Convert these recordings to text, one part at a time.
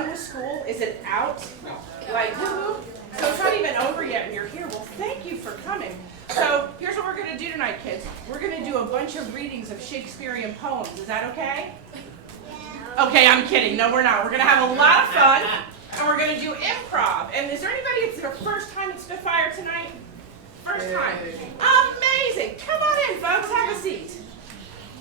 done with school? Is it out? Like, woo-hoo? So it's not even over yet and you're here. Well, thank you for coming. So here's what we're going to do tonight, kids. We're going to do a bunch of readings of Shakespearean poems. Is that okay? Okay, I'm kidding. No, we're not. We're going to have a lot of fun, and we're going to do improv. And is there anybody, it's their first time at Spitfire tonight? First time. Amazing. Come on in, folks. Have a seat.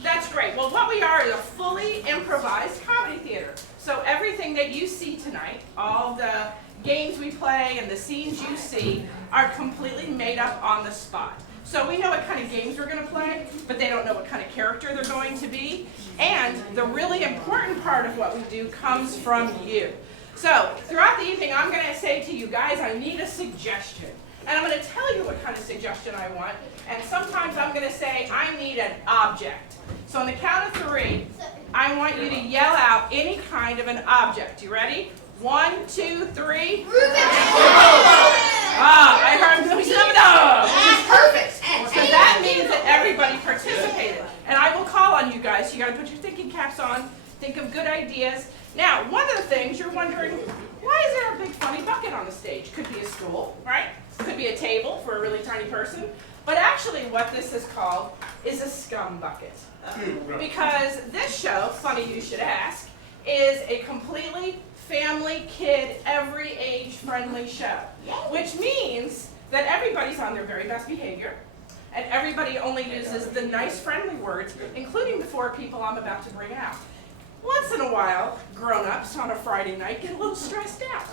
That's great. Well, what we are is a fully improvised comedy theater. So everything that you see tonight, all the games we play and the scenes you see are completely made up on the spot. So we know what kind of games we're going to play, but they don't know what kind of character they're going to be. And the really important part of what we do comes from you. So throughout the evening, I'm going to say to you guys, I need a suggestion. And I'm going to tell you what kind of suggestion I want. And sometimes I'm going to say, I need an object. So on the count of 3, I want you to yell out any kind of an object. You ready? 1, 2, 3. I heard which is perfect. Because that means that everybody participated. And I will call on you guys. So you got to put your thinking caps on. Think of good ideas. Now, one of the things you're wondering, why is there a big funny bucket on the stage? Could be a stool, right? Could be a table for a really tiny person. But actually what this is called is a scum bucket. Because this show, funny you should ask, is a completely family, kid, every age friendly show. Which means that everybody's on their very best behavior. And everybody only uses the nice friendly words, including the 4 people I'm about to bring out. Once in a while, grown-ups on a Friday night get a little stressed out.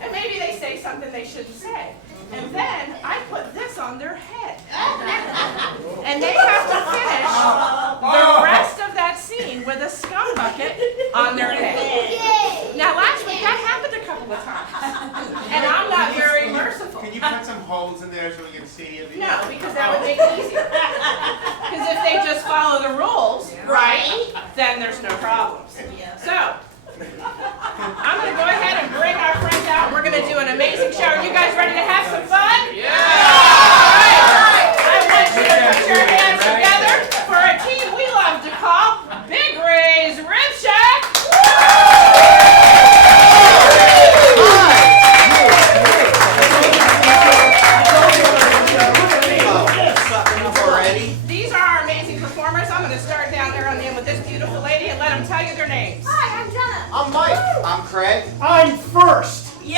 And maybe they say something they shouldn't say. And then I put this on their head. And they have to finish the rest of that scene with a scum bucket on their head. Now last week that happened a couple of times. And I'm not very merciful. Can you put some holes in there so we can see it? No, because that would make it easier. Because if they just follow the rules, right, then there's no problems. So, I'm going to go ahead and bring our friends out. We're going to do an amazing show. Are you guys ready to have some fun? Yeah! All right. I want you to put your hands together for a team we love to call Big Ray's Rib Shack. These are our amazing performers. I'm going to start down there on the end with this beautiful lady and let them tell you their names. Hi, I'm Jenna. I'm Mike. I'm Craig. I'm first. Yay!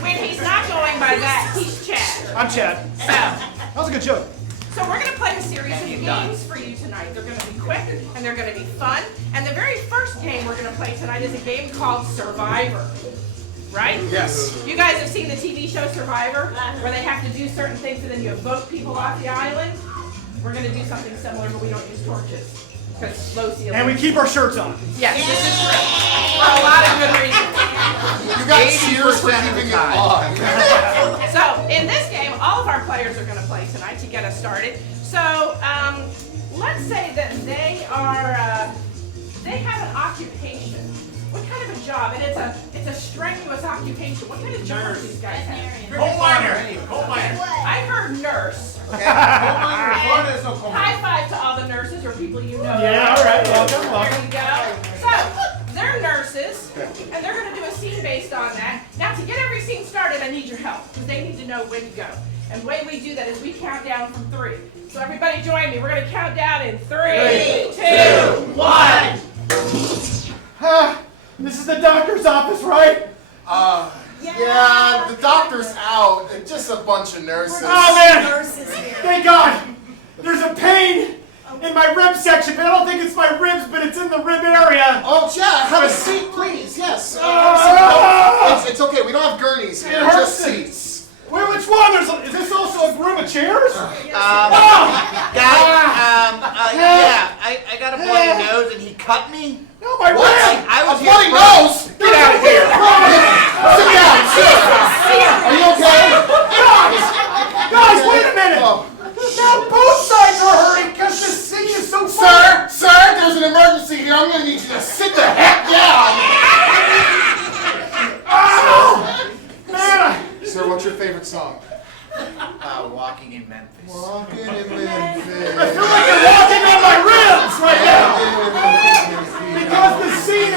When he's not going by that, he's Chad. I'm Chad. So, That was a good joke. so we're going to play a series of games for you tonight. They're going to be quick and they're going to be fun. And the very first game we're going to play tonight is a game called Survivor. Right? Yes. You guys have seen the TV show Survivor, where they have to do certain things and then you vote people off the island? We're going to do something similar, but we don't use torches. Because low ceilings. And we keep our shirts on. Yes, this is true. For a lot of good reasons. You got cheers for keeping it on. So, in this game, all of our players are going to play tonight to get us started. So, let's say that they are, they have an occupation. What kind of a job? And it's a strenuous occupation. What kind of job do these guys have? Coal miner. Coal miner. I heard nurse. Okay. High five to all the nurses or people you know. Yeah, all right. Welcome, There welcome. you go. So, they're nurses, and they're going to do a scene based on that. Now, to get every scene started, I need your help, because they need to know when to go. And the way we do that is we count down from 3. So everybody join me. We're going to count down in 3, 2, 1. This is the doctor's office, right? Yeah, the doctor's out. And just a bunch of nurses. Oh, man. Nurses here. Thank God. There's a pain in my rib section, but I don't think it's my ribs, but it's in the rib area. Oh, yeah, have a seat, please. Yes. Have a seat. No, it's okay. We don't have gurneys here. It Just hurts. seats. Wait, which one? Is this also a room of chairs? Guy, I got a bloody nose and he cut me. No, my What? rib. I was A bloody nose? Get out of here. Sit down. Are you okay? Guys, wait a minute. Oh. Now both sides are hurting because the scene is so Sir, there's an emergency here. I'm going to need you to sit the heck down. Oh, man. Sir, what's your favorite song? Walking in Memphis. Walking in I Memphis. feel like you're walking on my ribs right now. Because the scene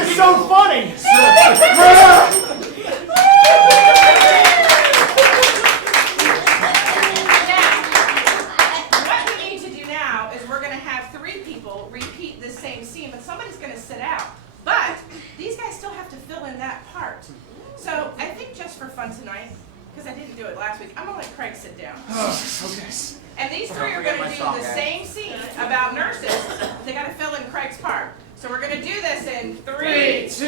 didn't do it last week. I'm gonna let Craig sit down. Okay. And these three are gonna do the same scene about nurses. They gotta fill in Craig's part. So we're gonna do this in 3, 2,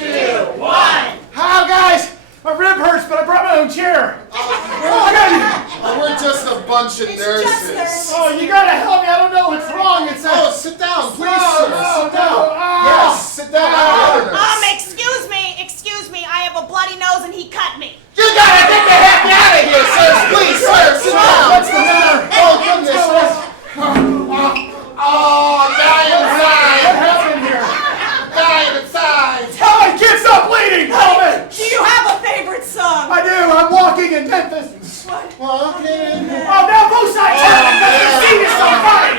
1. How, guys? My rib hurts, but I brought my own chair. We're just a bunch of nurses. Oh, you gotta help me. I don't know what's wrong. It's Oh, sit down, please, sir. Sit down. Yes, sit down. Excuse me, I have a bloody nose and he cut me. You gotta get the heck out of here, sir. Please, sir, sit down. What's the matter? Oh, goodness. Oh, die inside. What happened here? Die inside. Oh, I can't stop bleeding. Help me. Do you have a favorite song? I do. I'm walking in Memphis. Walking. Oh, now both sides hurt because the scene is so funny.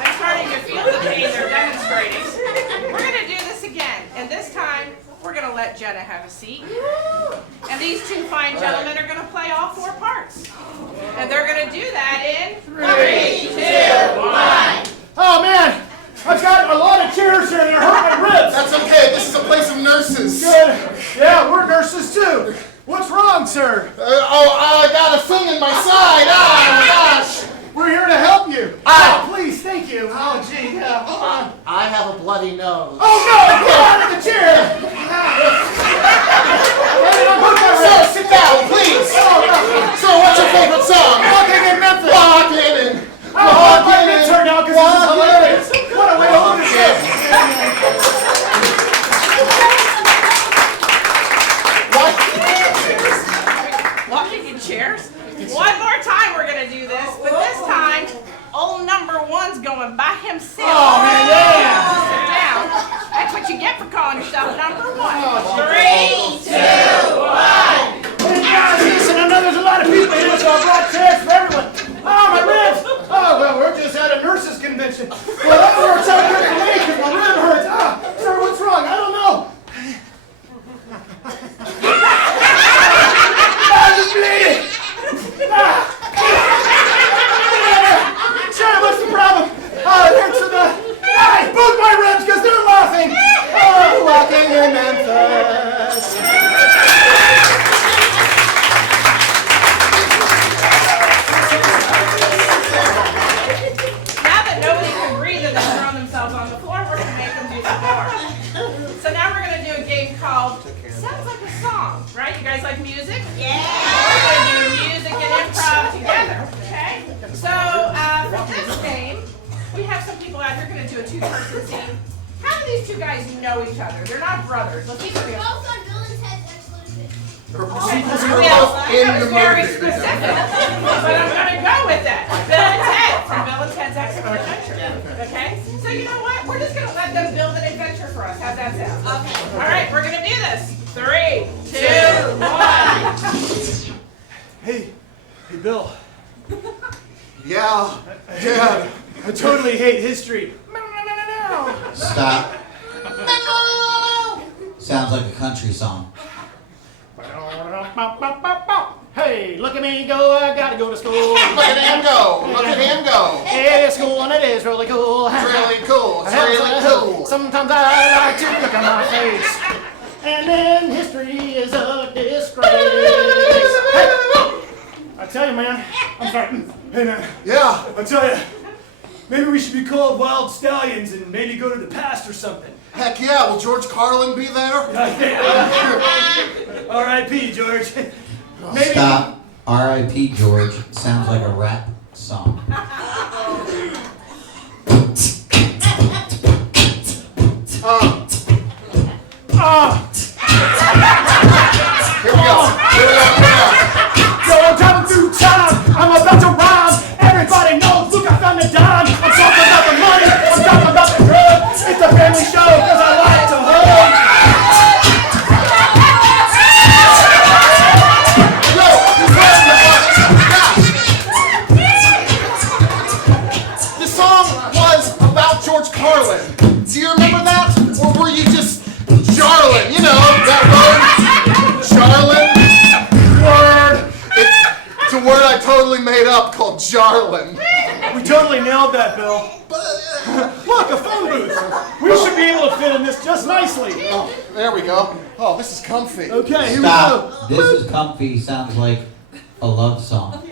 I'm starting to feel the pain they're demonstrating. We're gonna do this again, and this time we're gonna let Jenna have a seat. And these two fine gentlemen are gonna play all 4 parts. And they're gonna do that in 3, 2, 1. Oh, man. I've got a lot of chairs here that are hurting my ribs. That's okay. This is a place of nurses. Good. Yeah, we're nurses too. What's wrong, sir? I got a thing in my side. Oh, my gosh. We're here to help you. Oh, please, thank you. Oh, gee, hold on. I have a bloody nose. Oh, no, get out of the chair. Sir, sit down, please. Sir, what's your favorite song? Walking in Memphis. Walking in. Oh, my ribs hurt now because this is hilarious. What a way to look at this. Walking in chairs. One more time we're gonna do this, but this time, old number 1's going by himself. Oh, man, yeah. Sit down. That's what you get for calling yourself number 1. 3, 2, 1. Hey, guys, listen, I know there's a lot of people here, so I brought chairs for everyone. Oh, my ribs. Oh, well, we're just at a nurses' convention. Well, that works out good for me because my rib hurts. Ah, sir, what's wrong? I don't know. I'm just bleeding. Sure, what's the problem? Oh, it hurts so bad. I both my ribs because they're laughing. Oh, walking in Memphis. Now that nobody can breathe and they're throwing themselves on the floor, we're gonna make them do some more. So now we're gonna do a game called Sounds Like a Song, right? You guys like music? Yeah. We're gonna do music and improv together, okay? So for this game, we have some people out here gonna do a 2-person scene. How do these 2 guys know each other? They're not brothers. Let's see if we have. Her Okay, sequels so are we have- both in that the was very movie. specific, but I'm gonna go with that. Bill and Ted from Bill and Ted's Excellent Adventure. Okay? So you know what? We're just gonna let them build an adventure for us. How's that sound? Okay. All right, we're gonna do this. 3, 2, 1. Hey, Bill. Yeah, Dad. I totally hate history. Stop. Sounds like a country song. Hey, look at me go, I gotta go to school. Look at him go. Look at him go. Hey, it's school and it is really cool. It's really cool. It's really cool. Sometimes I like to look at my face. And then history is a disgrace. Hey, I tell you, man. I'm sorry. Hey, man. Yeah. I tell you, maybe we should be called Wild Stallions and maybe go to the past or something. Heck yeah. Will George Carlin be there? R.I.P. George. Maybe. Stop. R.I.P. George. Sounds like a rap song. Here we go. Yo, I'm driving through town. I'm about to rhyme. Everybody knows. Look, I found a dime. I'm talking about the money. I'm talking about the drugs. It's a family show because I like to hug. Yo, the song was about George Carlin. Do you remember that? Or were you just Jarlin? You know, that word? Jarlin? Word. It's a word I totally made up called Jarlin. We totally nailed that, Bill. Look, a phone booth. We should be able to fit in this just nicely. Oh, there we go. Oh, this is comfy. Okay, here Stop. we go. This is comfy. Sounds like a love song.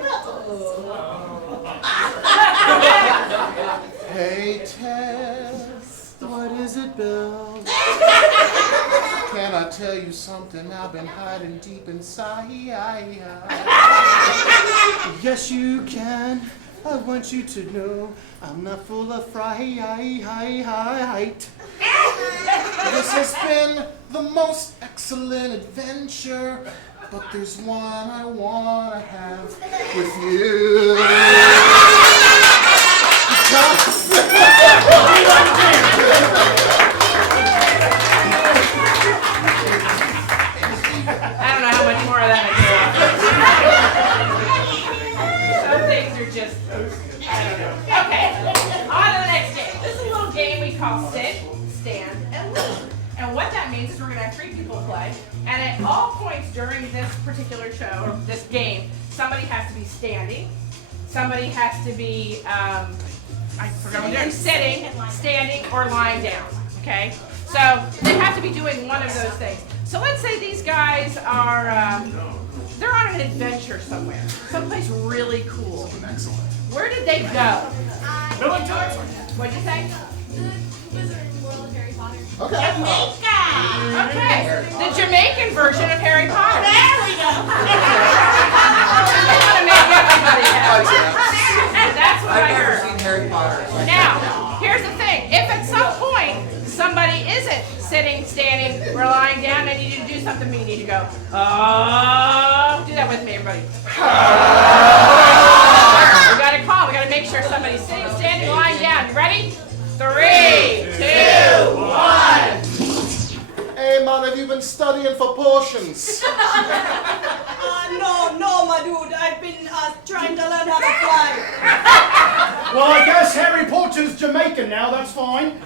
Hey, Tess, what is it, Bill? Can I tell you something I've been hiding deep inside? Yes, you can. I want you to know I'm not full of fright. This has been the most excellent adventure, but there's one I want to have with you. I don't know how much more of that I do. Some things are just, I don't know. Okay, on to the next game. This is a little game we call sit, stand, and lean. And what that means is we're going to have 3 people play, and at all points during this particular show, or this game, somebody has to be standing, somebody has to be, I forgot what they're doing, sitting, standing, or lying down, okay? So they have to be doing one of those things. So let's say these guys are, they're on an adventure somewhere, someplace really cool. Excellent. Where did they go? What'd you say? Okay. Jamaica! Okay, the Jamaican version of Harry Potter. There we go. I want to make everybody happy. That's what I heard. seen Harry Potter. Now, here's the thing. If at some point somebody isn't sitting, standing, or lying down, I need you to do something, you need to go, oh, do that with me, everybody. We got to call. We got to make sure somebody's sitting, standing, lying down. You ready? 3, 2, 1. Hey, man, have you been studying for potions? No, my dude. I've been trying to learn how to fly. Well, I guess Harry Potter's Jamaican now, that's fine.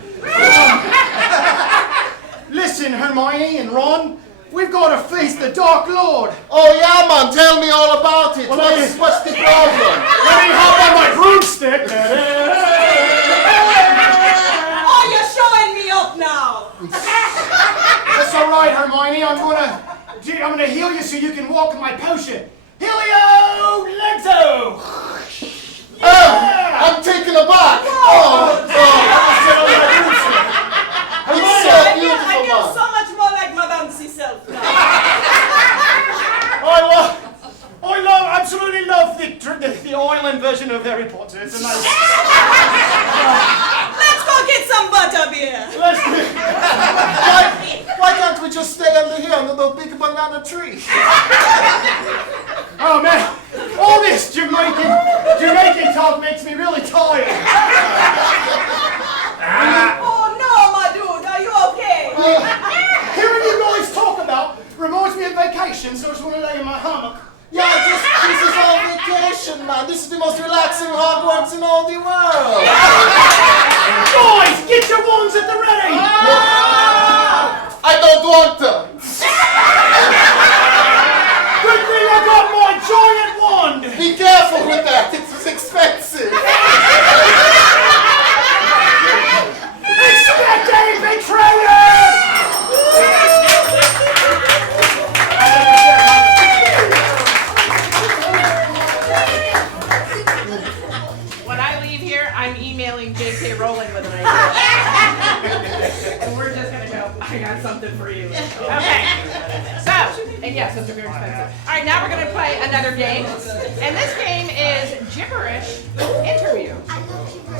Listen, Hermione and Ron, we've got to face the Dark Lord. Oh, yeah, man, tell me all about it. Well, What's the problem? Let me hop on my broomstick. Oh, you're showing me up now. That's all right, Hermione. I'm gonna heal you so you can walk with my potion. Helio Lexo! I'm taken aback. He's so I beautiful, feel man. so much more like my bouncy self now. I absolutely love the island version of Harry Potter. It's a nice. Let's go get some butterbeer. Why can't we just stay under here under the big banana tree? Oh man, all this Jamaican talk makes me really tired. Oh no, my dude. Are you okay? Hearing you guys talk about reminds me of vacation, so I just want to lay in my hammock. Yeah, this is all vacation, man. This is the most relaxing Hogwarts in all the world. Guys, get your wands at the ready! I don't want to. Good thing I got my giant wand! Be careful with that. It's expensive. Expect a betrayer! When I leave here, I'm emailing J.K. Rowling with an idea. And we're just going to go, I got something for you. Okay. So, and yes, those are very expensive. All right, now we're going to play another game. And this game is Gibberish Interview.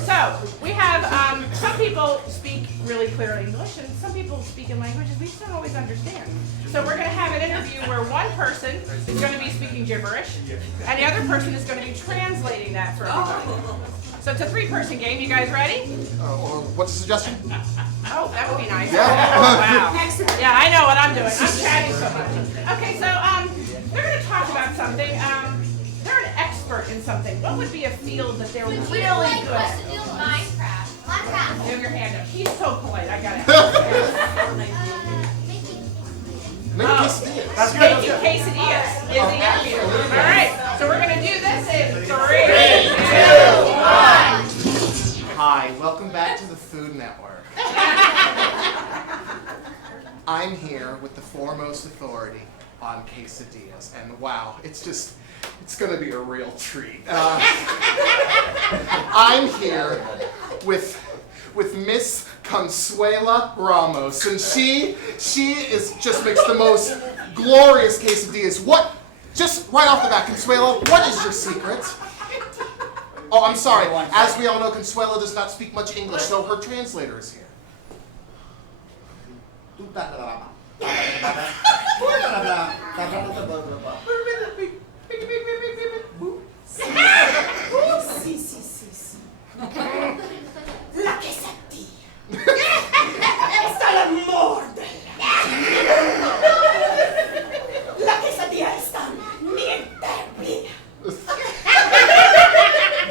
So, we have, some people speak really clear English, and some people speak in languages we just don't always understand. So we're going to have an interview where one person is going to be speaking gibberish, and the other person is going to be translating that for everybody. So it's a 3-person game. You guys ready? What's the suggestion? Oh, that would be nice. Yeah. Oh, wow. Yeah, I know what I'm doing. I'm chatting so much. Okay, so they're going to talk about something. They're an expert in something. What would be a field that they're really good at? Minecraft. Move your hand up. He's so polite. I got it. Maybe quesadillas. That's good. Making quesadillas is the interview. All right, so we're going to do this in 3, 2, 1. I'm here with the foremost authority on quesadillas, and wow, it's gonna be a real treat. I'm here with Miss Consuela Ramos, and she just makes the most glorious quesadillas. Just right off the bat, Consuela, what is your secret? Oh, I'm sorry. As we all know, Consuela does not speak much English, so her translator is here. Sí, sí, sí, sí. La quesadilla. Es el amor de la quesadilla es tan bien terrible.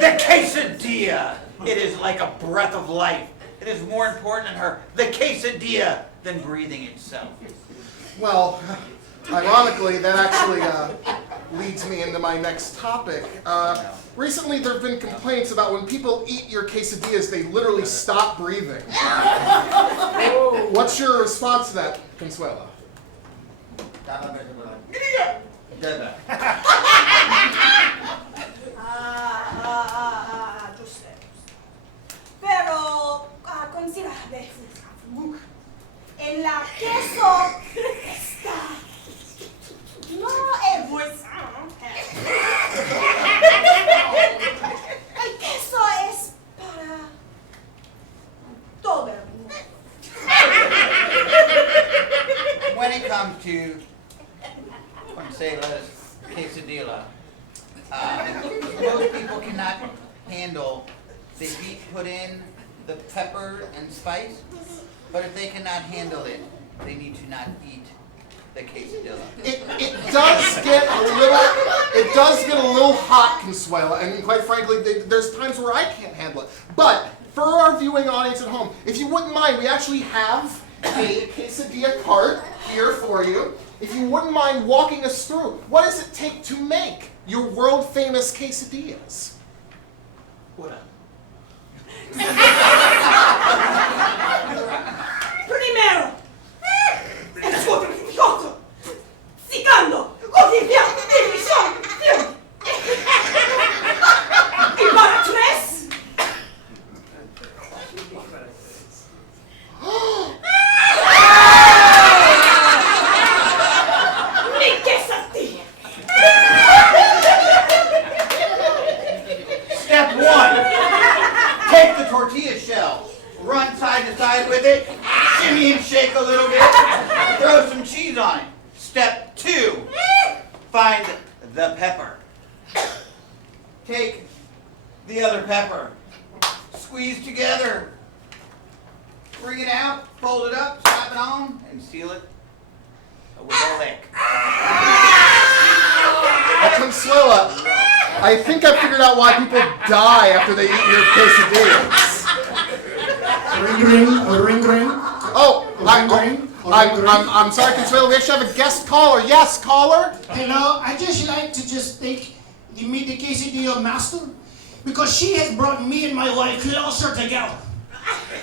The quesadilla! It is like a breath of life. It is more important in her, the quesadilla, than breathing itself. Well, ironically, that actually leads me into my next topic. Recently, there have been complaints about when people eat your quesadillas, they literally stop breathing. What's your response to that, Consuela? Yo sé. Pero considera en la queso está. No es muy sano. El queso es para todo el mundo. When it comes to Consuela's quesadilla, most people cannot handle the heat put in the pepper and spice, but if they cannot handle it, they need to not eat the quesadilla. It does get a little hot, Consuela, and quite frankly, there's times where I can't handle it. But for our viewing audience at home, if you wouldn't mind, we actually have a quesadilla cart here for you. If you wouldn't mind walking us through, what does it take to make your world-famous quesadillas? Primero, el sofrimiento, secando, Olivia, división, y para tres, mi quesadilla. Step one, take the tortilla shell, run side to side with it, shimmy and shake a little bit, throw some cheese on it. Step two, find the pepper. Take the other pepper, squeeze together, bring it out, fold it up, slap it on, and seal it with a lick. Consuela, I think I figured out why people die after they eat your quesadillas. Ring, ring. Oh, I'm sorry, Consuela. We actually have a guest caller. Yes, caller. Hello, I just like to thank the quesadilla master because she has brought me and my wife closer together.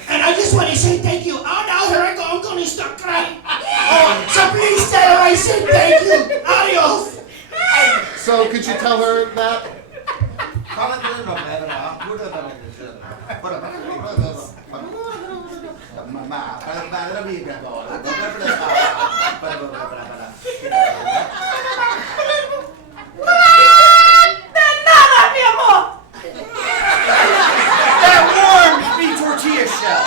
And I just want to say thank you. Oh, now here I go. I'm going to start crying. Oh, so please tell her I said thank you. Adios. So could you tell her that? De nada, mi amor. That warms me tortilla shell.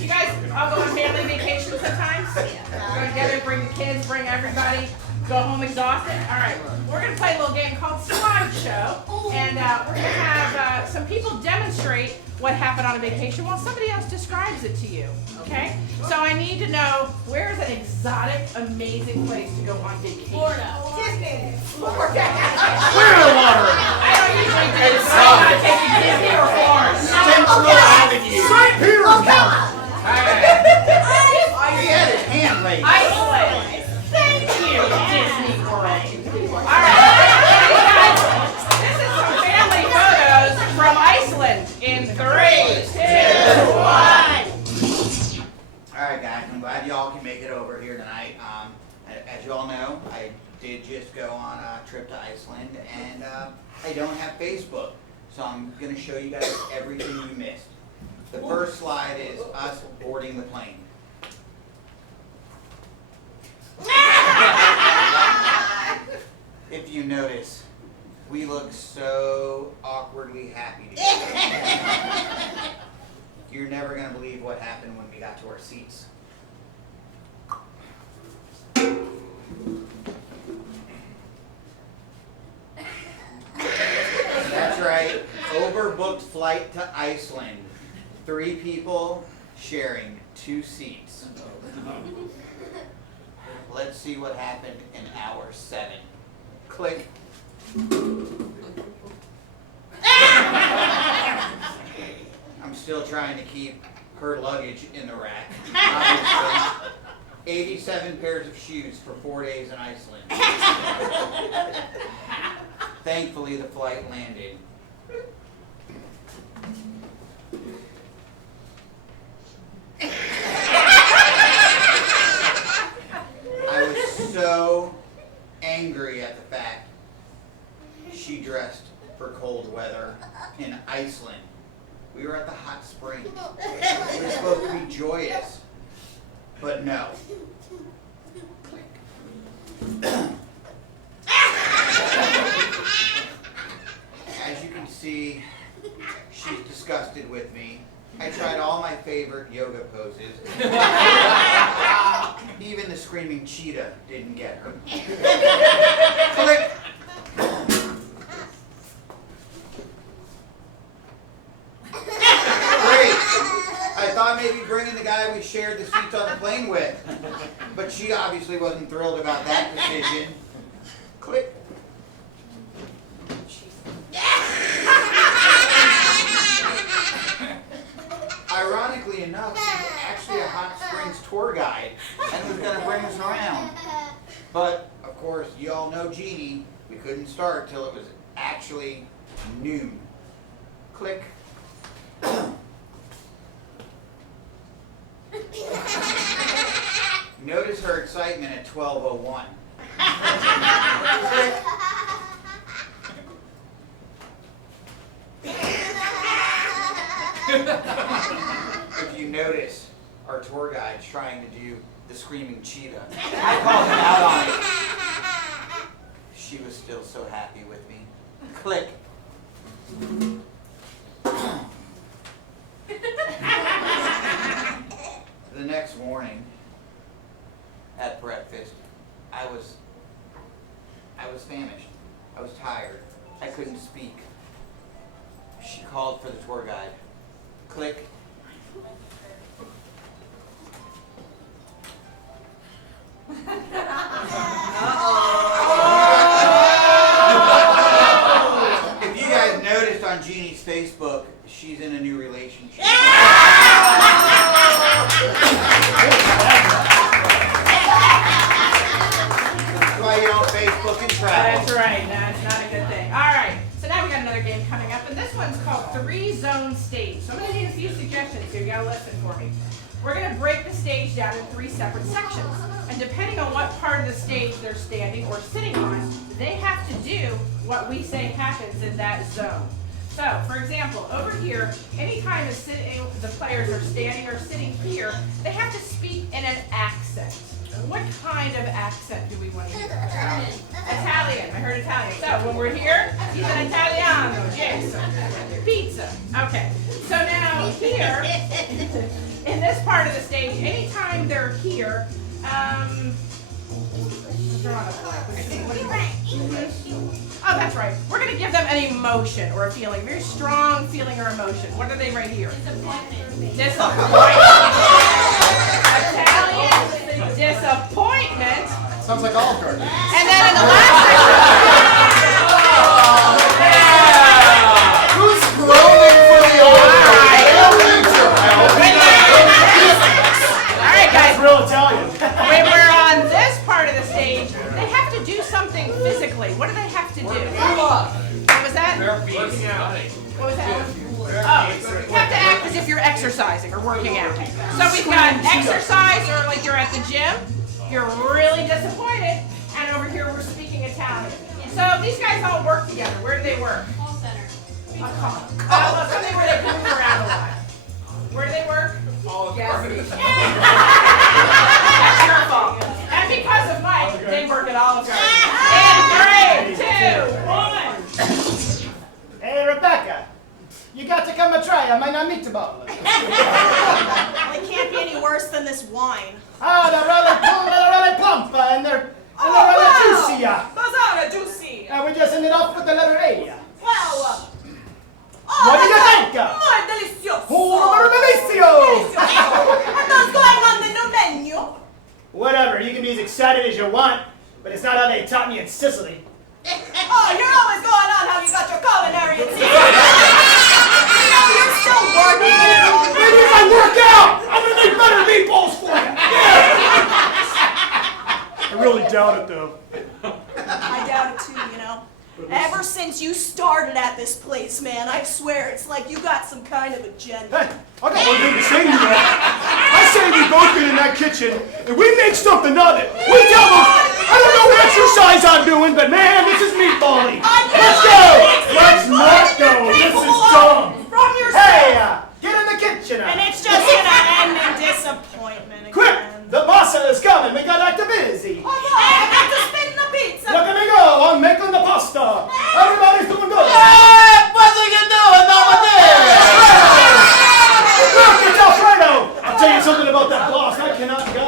You guys all go on family vacation sometimes? Go together, bring the kids, bring everybody, go home exhausted? All right, we're going to play a little game called Slideshow, and we're going to have some people demonstrate what happened on a vacation while somebody else describes it to you, okay? So I need to know, where's an exotic, amazing place to go on vacation? Florida. Disney. Florida. Clearwater. I don't usually do this, but I'm not taking Disney or Florida. Central Avenue. St. Peter's County. He had his hand raised. Iceland. Thank you, Disney World. Alright guys, I'm glad y'all can make it over here tonight. As you all know, I did just go on a trip to Iceland, and I don't have Facebook. So I'm going to show you guys everything you missed. The first slide is us boarding the plane. If you notice, we look so awkwardly happy together. You're never going to believe what happened when we got to our seats. That's right, overbooked flight to Iceland. 3 people sharing 2 seats. Let's see what happened in hour 7. Click. I'm still trying to keep her luggage in the rack. Obviously. 87 pairs of shoes for 4 days in Iceland. Thankfully, the flight landed. I was so angry at the fact she dressed for cold weather in Iceland. We were at the hot springs. We were supposed to be joyous, but no. As you can see, she's disgusted with me. I tried all my favorite yoga poses. Even the screaming cheetah didn't get her. Click. Great. I thought maybe bringing the guy we shared the seats on the plane with. But she obviously wasn't thrilled about that decision. Click. Ironically enough, she's actually a hot springs tour guide and was going to bring us around. But, of course, you all know Jeannie. We couldn't start till it was actually noon. Click. Notice her excitement at 12:01. Click. If you notice, our tour guide's trying to do the screaming cheetah. I called him out on it. She was still so happy with me. Click. The next morning, at breakfast, I was famished. I was tired. I couldn't speak. She called for the tour guide. Click. If you guys noticed on Jeannie's Facebook, she's in a new relationship. That's why you don't Facebook and travel. That's right. That's not a good thing. All right. So now we got another game coming up, and this one's called 3-Zone Stage. So I'm going to need a few suggestions here. You got to listen for me. We're going to break the stage down in 3 separate sections, and depending on what part of the stage they're standing or sitting on, they have to do what we say happens in that zone. So, for example, over here, anytime the players are standing or sitting here, they have to speak in an accent. What kind of accent do we want to hear? Italian. I heard Italian. So when we're here, he's an Italiano. Yes. Pizza. Okay. So now here, in this part of the stage, anytime they're here, oh, that's right. We're going to give them an emotion or a feeling, very strong feeling or emotion. What are they right here? Disappointment. Italian. Disappointment. Sounds like Olive Garden. And then in the last section. Who's groaning for the Olive Garden? All right, guys. That's real Italian. When we're on this part of the stage, they have to do something physically. What do they have to do? What was that? What was that? Oh, you have to act as if you're exercising. exercising or working out. So we've got exercise, or like you're at the gym, you're really disappointed, and over here we're speaking Italian. So these guys all work together. Where do they work? Call center. Something where they move around a lot. Where do they work? All That's your fault. And because of Mike, they work at Olive Garden. In 3, 2, 1. Hey, Rebecca, you got to come and try my meatball. It can't be any worse than this wine. Ah, they're really plump, and they're really juicy. Those are juicy. And we just ended up with the letter A. Well, What do you think? Muy delicioso. Oh, delicioso! What does going on the new menu? Whatever, you can be as excited as you want, but it's not how they taught me in Sicily. Oh, you're always going on how you got your culinary in Sicily. You're still working. Maybe if I work out, I'm gonna make better meatballs for you. Yeah. I really doubt it, though. I doubt it too, you know. Ever since you started at this place, man, I swear it's like you got some kind of agenda. Hey, I got one thing to say to you, man. I say we both get in that kitchen and we make something of it. We tell them, I don't know what exercise I'm doing, but man, this is meatballing. Let's go! Let's not go. This is dumb. From your Hey, get in the kitchen. And it's just gonna end in disappointment again. Quick, the pasta is coming. We got active busy. Oh, no, I got to spin the pizza. Look at me go. I'm making the pasta. Everybody's doing good. Hey, what are you doing over there? Look, it's Alfredo. I'll tell you something about that boss. I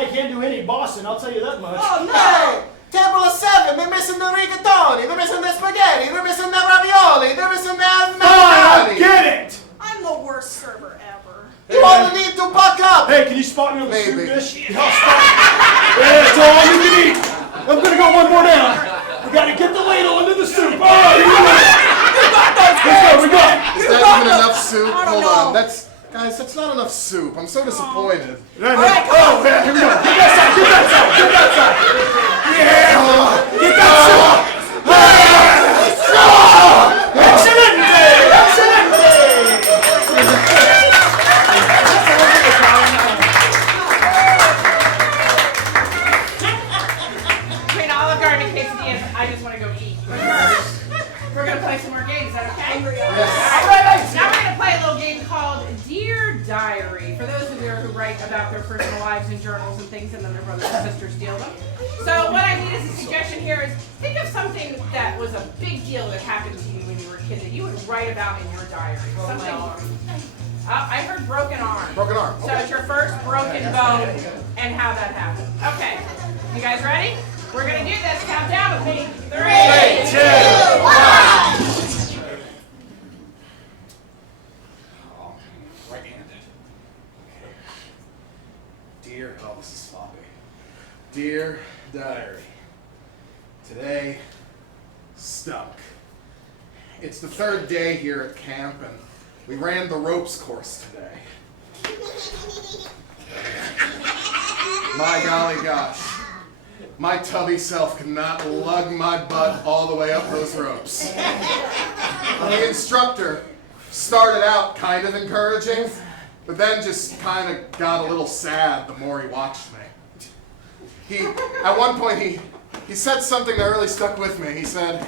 can't do any bossing. I'll tell you that much. Oh, no. Hey, table of 7, they're missing the rigatoni, they're missing the spaghetti, they're missing the ravioli, they're missing the Fine, I macaroni. get it. I'm the worst server ever. You only need to buck up. Hey, can you spot me on the soup Maybe. dish? Yeah, that's all I need to eat. I'm gonna go one more down. We gotta get the ladle into the soup. All right, here we go. Let's go. Is that even enough soup? I don't Hold know. on, guys, that's not enough soup. I'm so disappointed. All right, oh, man, here we go. Get that side. Get that side. Get that side. Yeah. Get that soup. Excelente. Between Olive Garden and quesadillas, I just want to go eat. But first, we're going to play some more games. Is that okay? All right. Now we're going to play a little game called Dear Diary. For those of you who write about their personal lives in journals and things, and then their brothers and sisters steal them. So what I need as a suggestion here is think of something that was a big deal that happened to you when you were a kid that you would write about in your diary. Something. I heard broken arm. Broken arm. So it's your first broken bone and how that happened. Okay. You guys ready? We're going to do this. Count down with me. 3, 2, 1. Right-handed. Dear, oh, this is sloppy. Dear Diary, today, stuck. It's the 3rd day here at camp, and we ran the ropes course today. My golly gosh, my tubby self could not lug my butt all the way up those ropes. The instructor started out kind of encouraging, but then just kind of got a little sad the more he watched me. At one point, he said something that really stuck with me. He said,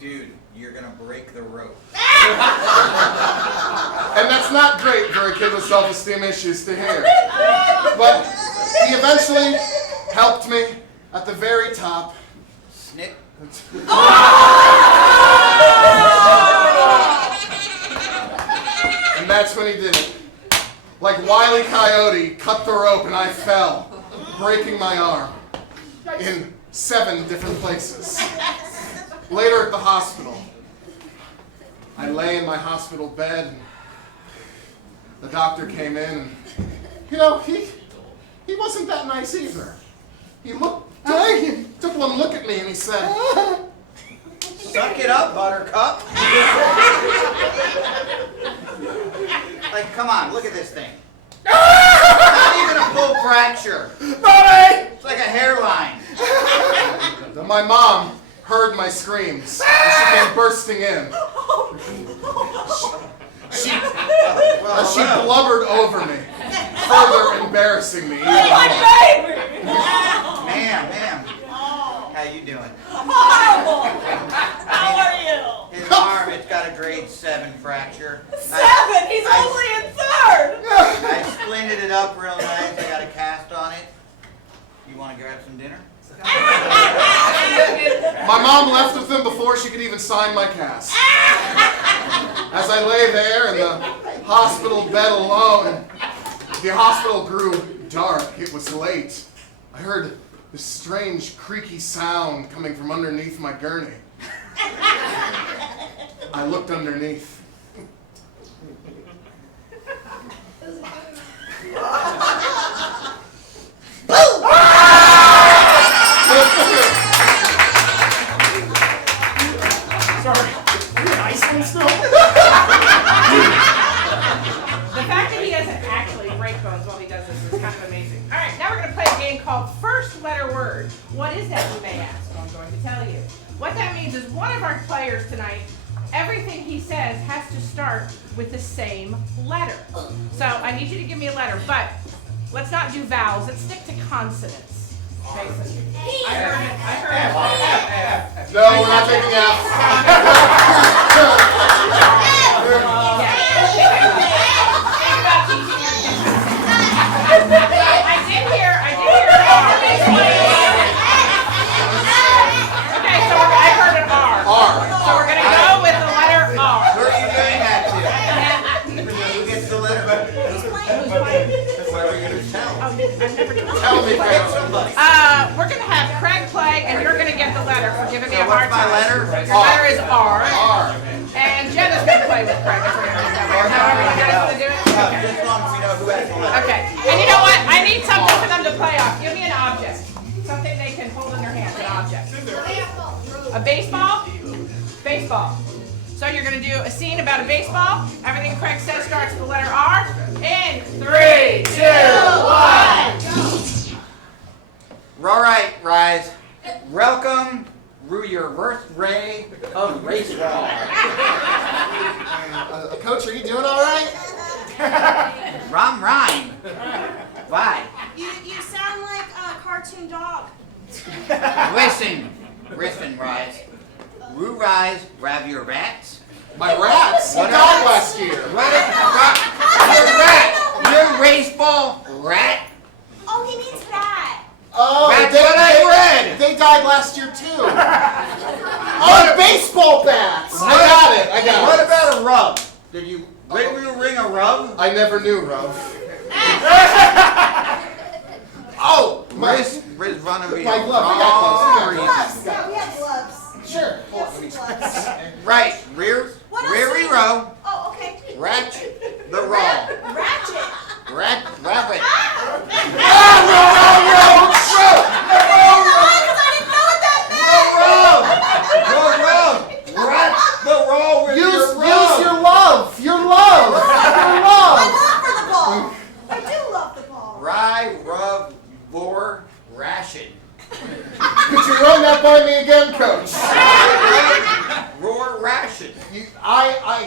Dude, you're gonna break the rope. and that's not great for a kid with self-esteem issues to hear. But he eventually helped me at the very top. Snip. And that's when he did it. Like Wile E. Coyote, cut the rope and I fell, breaking my arm in 7 different places. Later at the hospital, I lay in my hospital bed and the doctor came in and, he wasn't that nice either. He took one look at me and he said, Suck it up, Buttercup. Like, come on, look at this thing. Not even a full fracture. Bobby! It's like a hairline. My mom heard my screams and she came bursting in. as she blubbered over me, further embarrassing me even more. My baby! Ma'am, how you doing? Horrible! How are you? His arm, it's got a grade 7 fracture. 7! He's only in 3rd! I splinted it up real nice. I got a cast on it. You want to grab some dinner? My mom left with him before she could even sign my cast. As I lay there in the hospital bed alone, the hospital grew dark. It was late. I heard this strange creaky sound coming from underneath my gurney. I looked underneath. Sorry. Are you in Iceland still? The fact that he doesn't actually break bones while he does this is kind of amazing. All right, now we're going to play a game called First Letter Word. What is that, you may ask? Well, I'm going to tell you. What that means is one of our players tonight, everything he says has to start with the same letter. So I need you to give me a letter, but let's not do vowels. Let's stick to consonants. Jason. I heard it. No, we're not taking F. I did hear R. Okay, so I heard an R. So we're going to go with the letter R. Who are you doing that to? Who gets the letter? Whoever you're going to tell. Oh, I've never done Tell me, Craig. Somebody. We're going to have Craig play, and you're going to get the letter for giving me a So hard what's my time. letter? Your letter is R. R. And Jenna's going to play with Craig. If we're going to do that way. However you guys want to do it. Okay. Just as long as we know who has the letter. Okay. And you know what? I need something for them to play off. Give me an object. Something they can hold in their hand. An object. A baseball? Baseball. So you're going to do a scene about a baseball. Everything Craig says starts with the letter R. In 3, 2, 1. All right, rise. Welcome through your first ray of race wall. Coach, are you doing all right? Rhyme. Why? You sound like a cartoon dog. Listen, rise. Roo rise, grab your rats. My rats? He What died else? last year. What is your rat? Your race ball rat? Oh, he means that. Oh, That's what I read. They died last year too. Oh, baseball bats! I got it. What about a rub? Did you ring a rub? I never knew, Rub. Oh, Riz run over my glove. We got gloves. We got gloves. Yeah, we have gloves. Sure. We have some gloves. Right, rear, What else reary is- row, Oh, okay. ratchet, the roll. Ratchet. Rabbit. The roll with Use your rub. your love. Your love. Your love. I love for the ball. I do love the ball. Rye, rub, vor, ration. Could you run that by me again, Coach? Roar ration.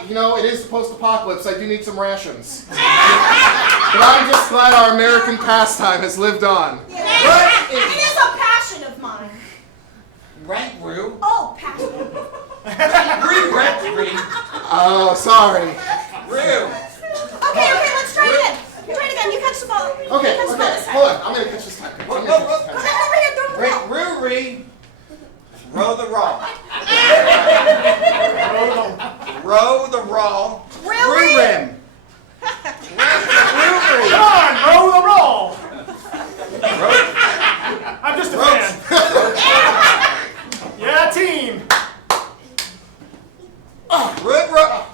You know, it is post-apocalypse. I do need some rations. But I'm just glad our American pastime has lived on. Yeah. What It is is a passion of mine. rank brew? Oh, passion. Re-rent-re. Oh, sorry. Brew. Okay, let's try it again. Try it again. You catch the ball. Okay, You catch the ball this time. hold on. I'm gonna catch this time. I'm gonna catch this Come time. back over here. Throw the ball. Brewery. Row the raw. Row the raw. Really? Brew rim. Come on, roll the roll. I'm just a fan. Yeah, team. Road ratch.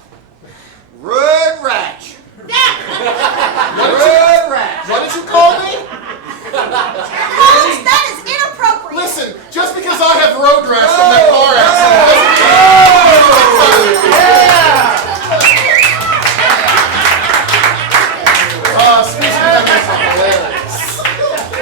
Road ratch. What did you call me? Coach, that is inappropriate. Listen, just because I have road rash from that car accident doesn't mean... Speech impediments are hilarious.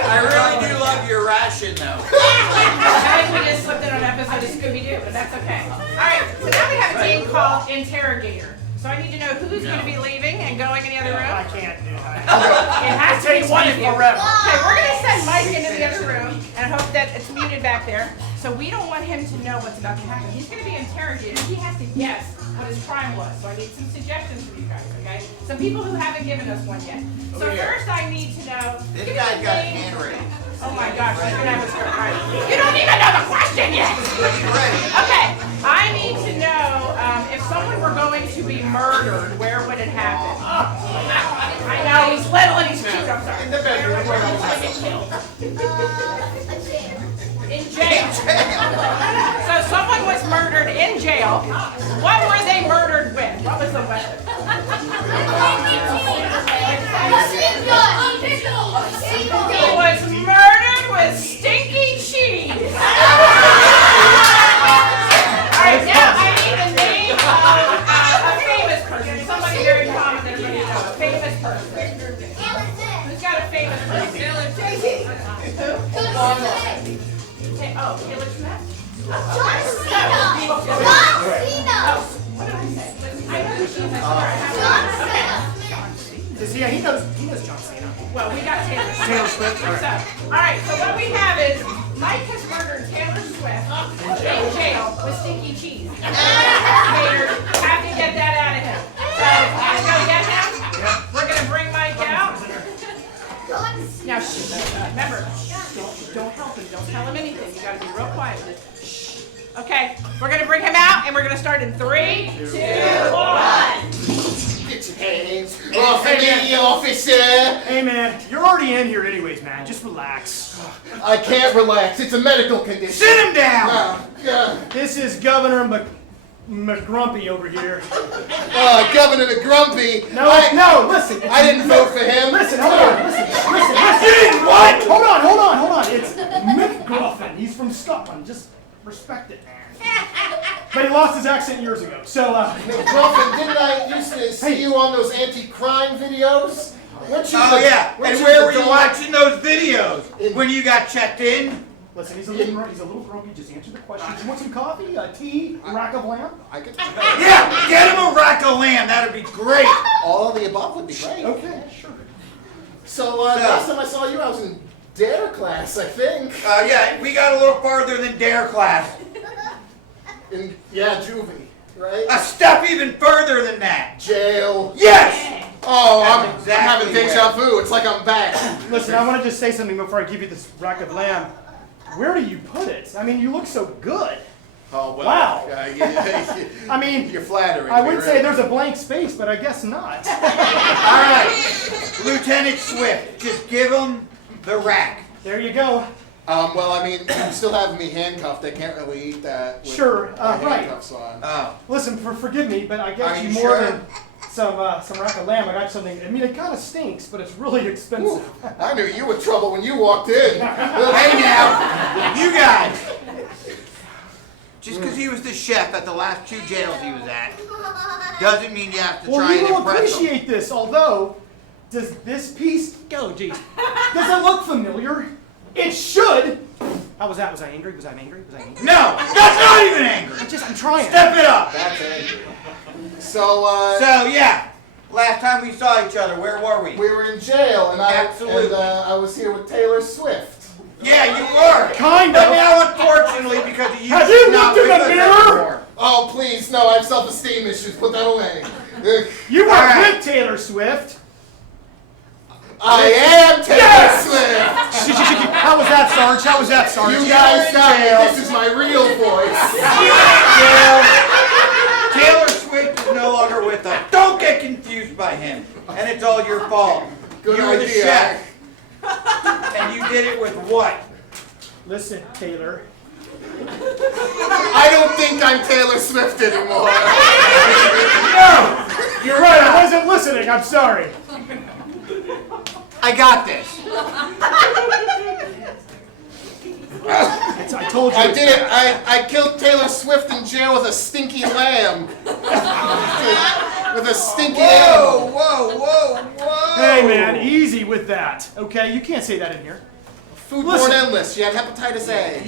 I really do love your ration though. I think we just slipped in on an episode of Scooby-Doo, but that's okay. All right, so now we have a game called Interrogator. So So I need to know who's going to be leaving and going in the other I room. can't do that. It has to be Takes one me of you. forever. Okay, we're going to send Mike into the other room and hope that it's muted back there. So we don't want him to know what's about to happen. He's going to be interrogated. He has to guess what his crime was. So I need some suggestions from you guys, okay? Some people who haven't given us one yet. So first I need to know. This give me guy's the got a name. handwriting. Oh my gosh, he's gonna have a script. All right. You don't even know the question yet. He's ready. Okay, I need to know if someone were going to be murdered, where would it happen? I know he's little and he's cute. I'm sorry. In the bedroom. Where would he get killed? In jail. So someone was murdered in jail. What were they murdered with? What was the weapon? He was murdered with stinky cheese. Alright, now I need the name of a famous person. Somebody very common that everybody knows. A famous person. Who's got a famous person? Who? Oh, Taylor Swift? What did I say? I know who she is. Yeah, he knows John Cena. Well, we got Taylor Swift. Taylor Swift, all right. So, all right, so what we have is Mike has murdered Taylor Swift in jail with stinky cheese. Haters have to get that out of him. So, let's go get him. We're going to bring Mike out. Now, shh, remember, don't help him. Don't tell him anything. You got to be real quiet. Shh. Okay, we're going to bring him out, and we're going to start in 3, 2, 1. Get your hands off of me, officer! Hey man, you're already in here anyways, man. Just relax. I can't relax. It's a medical condition. Sit him down! This is Governor McGrumpy over here. Governor the Grumpy. No, listen. I didn't vote for him. Listen, hold on, listen. You didn't what? Hold on. It's McGruffin. He's from Scotland. Just respect it, man. But he lost his accent years ago, so, Grumpy, didn't I used to see you on those anti-crime videos? Oh yeah, and where were you watching those videos? When you got checked in? Listen, he's a little grumpy. Just answer the questions. You want some coffee, tea, rack of lamb? I could. Yeah, get him a rack of lamb. That'd be great. All of the above would be great. Okay, sure. So last time I saw you, I was in DARE class, I think. Yeah, we got a little farther than DARE class. Juvie, right? A step even further than that. Jail. Yes! Oh, That's I'm exactly having deja vu. It's like I'm back. Listen, I want to just say something before I give you this rack of lamb. Where do you put it? I mean, you look so good. Oh, well. Wow. I mean, you're flattering. I would say there's a blank space, but I guess not. All right, Lieutenant Swift, just give him the rack. There you go. Well, I mean, you still have me handcuffed. I can't really eat that with Sure, my right. handcuffs on. Oh. Listen, forgive me, but I got Are you you more sure? than some rack of lamb. I got something. I mean, it kind of stinks, but it's really expensive. Ooh, I knew you were trouble when you walked in. Hey now, you guys. Just because he was the chef at the last 2 jails he was at, doesn't mean you have to Well, try you and will impress him. appreciate this, although, does this piece, does it look familiar? It should. How was that? Was I angry? Was I angry? No, that's not even angry. I'm trying. Step it up. That's it. So yeah, last time we saw each other, where were we? we were in jail, and Absolutely. I was here with Taylor Swift. Yeah, you were. Kind But of. now, unfortunately, because of you, Have she's you not looked in with the us mirror? anymore. Oh, please, no, I have self-esteem issues. Put that away. You were All right. with Taylor Swift. I am Taylor Yes! Swift. How was that, Sarge? How was that, Sarge? You guys got me. This is my real voice. Taylor Swift is no longer with us. Don't get confused by him. And it's all your fault. Good you were the idea. chef. And you did it with what? Listen, Taylor. I don't think I'm Taylor Swift anymore. No! You're right, I wasn't listening. I'm sorry. I got this. I told you. I did it. I killed Taylor Swift in jail with a stinky lamb. With a stinky animal. Whoa. Hey, man, easy with that. Okay, you can't say that in here. Foodborne illness. She had hepatitis A.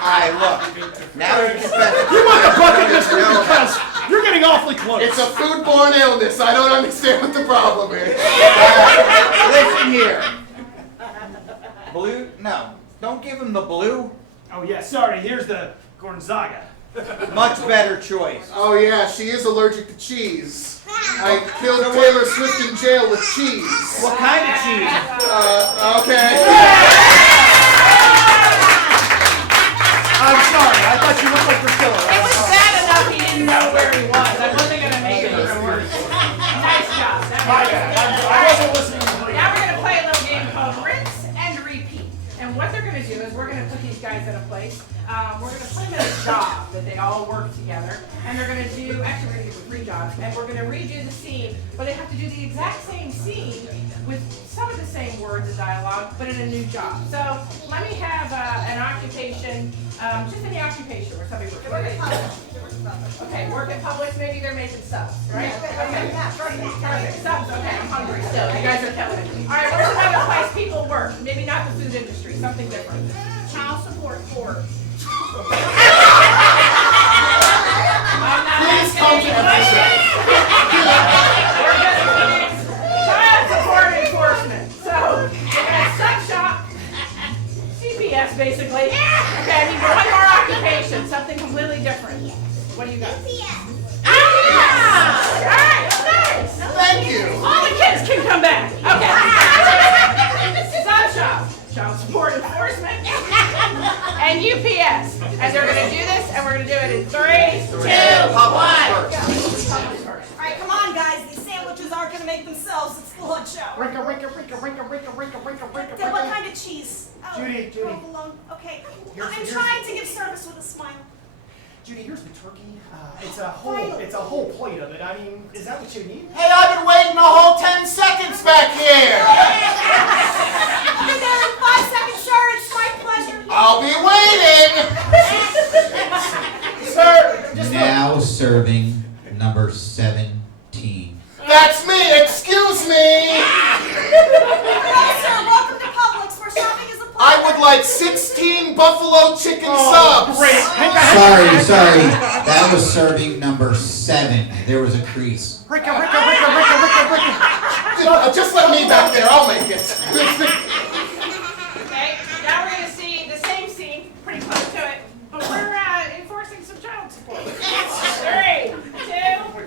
Alright, look. Now you confess. You want the bucket, No, mister, because you're getting awfully close. It's a foodborne illness. I don't understand what the problem is. Listen here. Blue? No. Don't give him the blue. Oh, yeah, sorry. Here's the Gonzaga. Much better choice. Oh yeah, she is allergic to cheese. I killed Taylor Swift in jail with cheese. What kind of cheese? Okay. I'm sorry. I thought you looked like Priscilla. It was bad enough he didn't know where he was. I wasn't going to make it even worse. Nice job. My bad. I wasn't listening to you. Now we're going to play a little game called Rinse and Repeat. And what they're going to do is we're going to put these guys in a place. We're going to put them in a job that they all work together. And they're going to do, actually we're going to do 3 jobs. And we're going to redo the scene. But they have to do the exact same scene with some of the same words and dialogue, but in a new job. So let me have an occupation, just any occupation where somebody works. Okay, work at Publix, maybe they're making subs, right? Okay, perfect. Subs, okay, I'm hungry still. You guys are killing me. All right, what's another place people work? Maybe not the food industry, something different. Child support court. Please come to episode. Child support enforcement. So, we're going to sub shop, CPS basically. Okay, I need one more occupation, something completely different. What do you got? Ah! All right, nice. Thank you. All the kids can come back. Okay. Sub shop, child support enforcement, and UPS. And they're going to do this, and we're going to do it in 3, 2, 1. Publix first. Alright, come on guys, these sandwiches aren't gonna make themselves, it's the lunch hour. Rinka, rinka, rinka, rinka, rinka, rinka, rinka, rinka, Then what rinka. kind of cheese? Oh, Judy. provolone. Okay, Here's- I'm trying to give service with a smile. Judy, here's the turkey. It's a whole plate of it. I mean, is that what you need? Hey, I've been waiting a whole 10 seconds back here. You're there in 5 seconds, sir, it's my pleasure. I'll be waiting. Sir, just Now serving number 17. That's me. Excuse me. Hello, sir, welcome to Publix, where shopping is a pleasure. I would like 16 buffalo chicken subs. great. Sorry. That was serving number 7. There was a crease. Rinka, rinka, rinka, rinka, rinka, rinka. Just let me back there. I'll make it. Okay, now we're going to see the same scene, pretty close to it, but we're enforcing some child support. 3, 2, 1.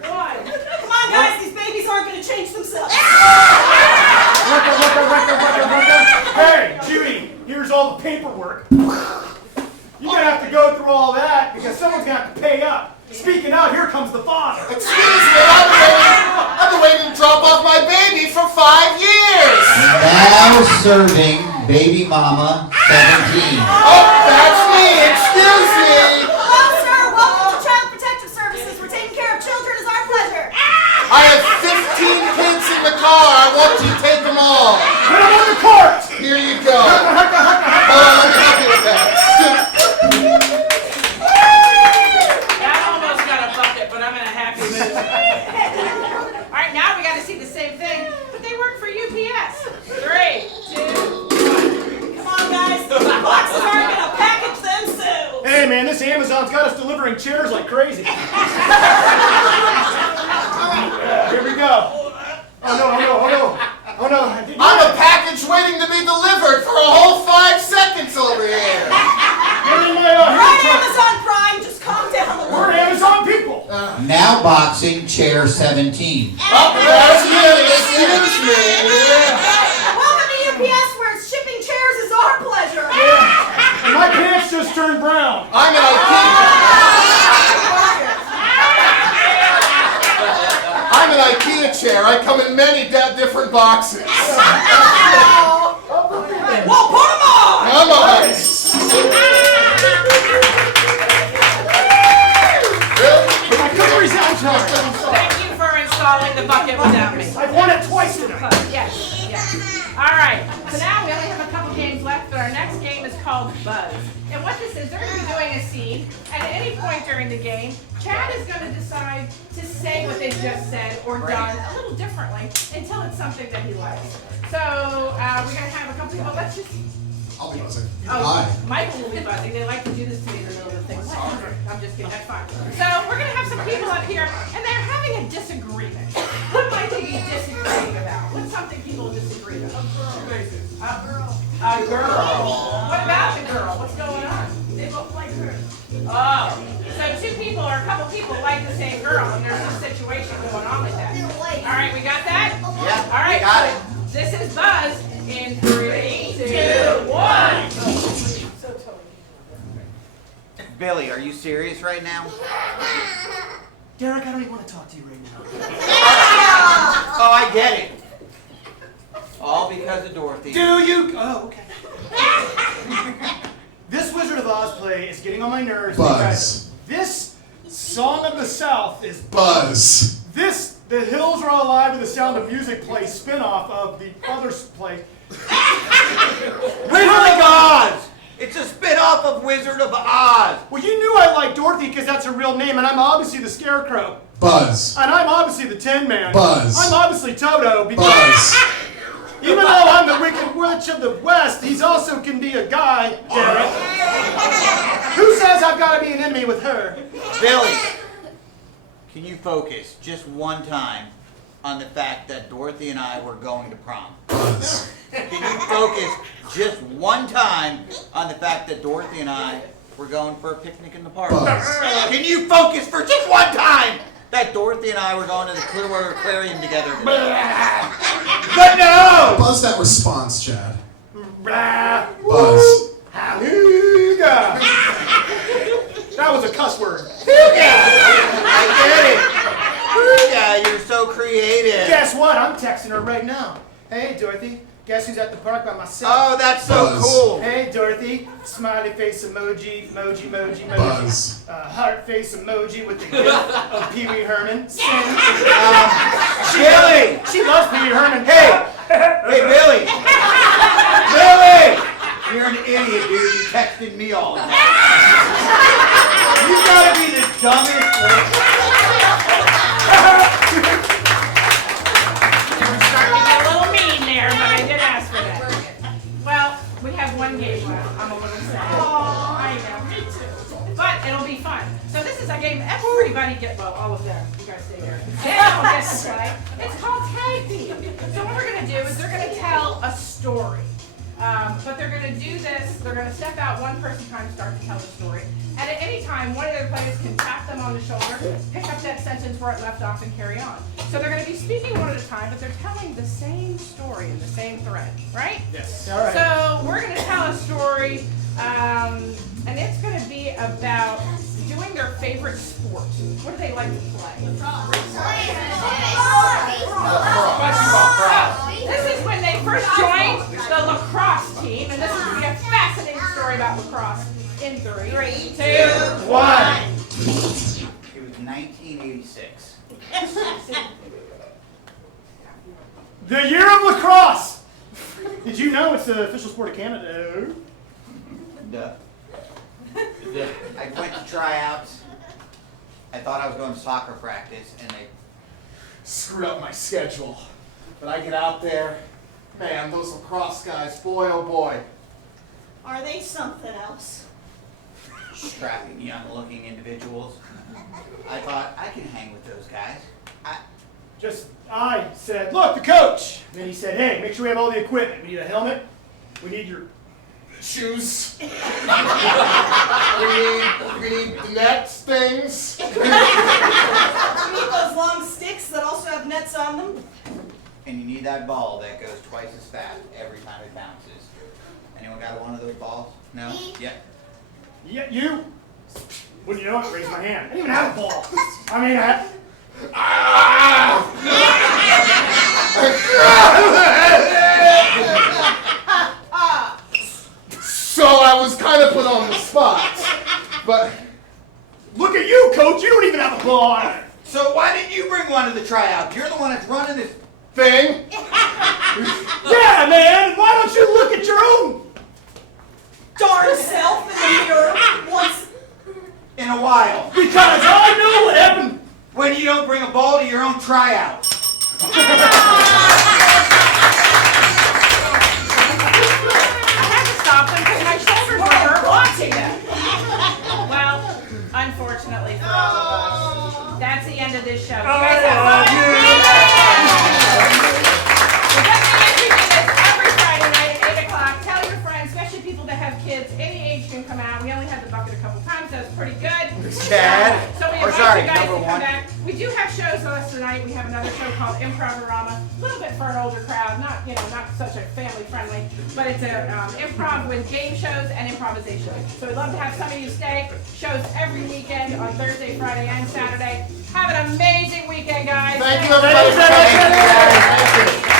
Come on guys, these babies aren't gonna change themselves. Rinka, rinka, rinka, rinka, rinka. Hey, Judy, here's all the paperwork. You're gonna have to go through all that because someone's gonna have to pay up. Speaking of, here comes the father. Excuse me. I've been waiting to drop off my baby for 5 years. Now serving baby mama 17. Oh, that's me. Excuse me. Hello, sir, welcome to Child Protective Services, where taking care of children is our pleasure. I have 15 kids in the car. I want you to take them all. Put him on the court. Here you go. Hold on, let me help you with that. That almost got a bucket, but I'm in a happy mood. All right, now we got to see the same thing, but they work for UPS. 3, 2, 1. Come on guys, these boxes aren't gonna package themselves. Hey man, this Amazon's got us delivering chairs like crazy. Here we go. Oh no. I'm a package waiting to be delivered for a whole 5 seconds over here. Get in my We're on here. Amazon Prime, just calm down. We're Amazon people. Now boxing chair 17. Oh, there's me. Excuse me. Welcome to UPS, where shipping chairs is our pleasure. And my pants just turned brown. I'm an IKEA chair. I come in many different boxes. Well, put them on! Come on. My cookery's out. Thank you for installing the bucket without me. I've won it twice tonight. Yes. All right, so now we only have a couple games left, but our next game is called Buzz. And what this is, they're going to be doing a scene, and at any point during the game, Chad is going to decide to say what they just said or done a little differently until it's something that he likes. So we're going to have a couple people, let's just I'll be buzzing. Oh, Michael will be buzzing. They like to do this to me in the middle of the thing. I'm just kidding. That's fine. So we're gonna have some people up here, and they're having a disagreement. What might they be disagreeing about? What's something people disagree about? A girl. A girl. What about the girl? What's going on? They both like her. Oh, so two people or a couple people like the same girl, and there's a situation going on with that. All right, we got that? Yeah, All right, got it. This is Buzz in 3, 2, 1. Billy, are you serious right now? Derek, I don't even want to talk to you right now. Oh, I get it. All because of Dorothy. Do you? Oh, okay. This Wizard of Oz play is getting on my nerves Buzz. because this Song of the South is Buzz. This The Hills Are All Alive with the Sound of Music play spin-off of the other play. Wizard of Oz! It's a spin-off of Wizard of Oz. Well, you knew I liked Dorothy because that's her real name, and I'm obviously the Scarecrow. Buzz. And I'm obviously the Tin Man. Buzz. I'm obviously Toto because Buzz. even though I'm the Wicked Witch of the West, he's also can be a guy, Derek. Who says I've got to be an enemy with her? Billy, can you focus just one time on the fact that Dorothy and I were going to prom? Buzz. Can you focus just one time on the fact that Dorothy and I were going for a picnic in the park? Buzz. Can you focus for just one time that Dorothy and I were going to the Clearwater Aquarium together today? But no! Buzz that response, Chad. Blah. Buzz. Hooga. That was a cuss word. I get it. Yeah, you're so creative. Guess what? I'm texting her right now. Hey, Dorothy. Guess who's at the park by myself? Oh, that's so Buzz. cool. Hey, Dorothy. Smiley face emoji, emoji, emoji, emoji. Buzz. Heart face emoji with the gif of Pee Wee Herman. Send. Billy! She loves Pee Wee Herman. Hey! Hey, Billy! Billy! You're an idiot, dude. You texted me all the time. You gotta be the dumbest person. You were starting to get a little mean there, but I did ask for that. Well, we have one game left. I'm a little sad. Oh, I know. Me too. But it'll be fun. So this is a game everybody gets. Well, all of them. You guys stay there. They all get to play. It's called tag team. So what we're gonna do is they're gonna tell a story. But they're going to do this, they're going to step out one person time, start to tell the story. And at any time, one of their players can tap them on the shoulder, pick up that sentence where it left off, and carry on. So they're going to be speaking one at a time, but they're telling the same story in the same thread, right? Yes. All right. So we're going to tell a story, and it's going to be about doing their favorite sport. What do they like to play? This is when they first joined the lacrosse team, and this is going to be a fascinating story about lacrosse in 3, 2, 1. It was 1986. The year of lacrosse. Did you know it's the official sport of Canada? Duh. I went to tryouts. I thought I was going to soccer practice, and they Screwed up my schedule. But I get out there, man, those lacrosse guys, boy oh boy. Are they something else? strapping, young-looking individuals. I thought I can hang with those guys. I said, look, the coach. And then he said, hey, make sure we have all the equipment. We need a helmet. We need your Shoes. we need the nets things. You need those long sticks that also have nets on them. And you need that ball that goes twice as fast every time it bounces. Anyone got one of those balls? No? Yep. Yeah, you. Wouldn't you know it? Raise my hand. I didn't even have a ball. I mean, So I was kind of put on the spot. But look at you, coach. You don't even have a ball. So why didn't you bring one to the tryout? You're the one that's running this thing. Yeah, man. Why don't you look at your own Darn self in the mirror once. in a while. Because I know what happened. When you don't bring a ball to your own tryout. I had to stop Chad. So we Or invite sorry, you guys number to come one. back. We do have shows with us tonight. We have another show called Improv-orama, a little bit for an older crowd, not not such a family friendly, but it's a improv with game shows and improvisation. So we'd love to have some of you stay. Shows every weekend on Thursday, Friday, and Saturday. Have an amazing weekend, guys. Thank you, everybody, for coming.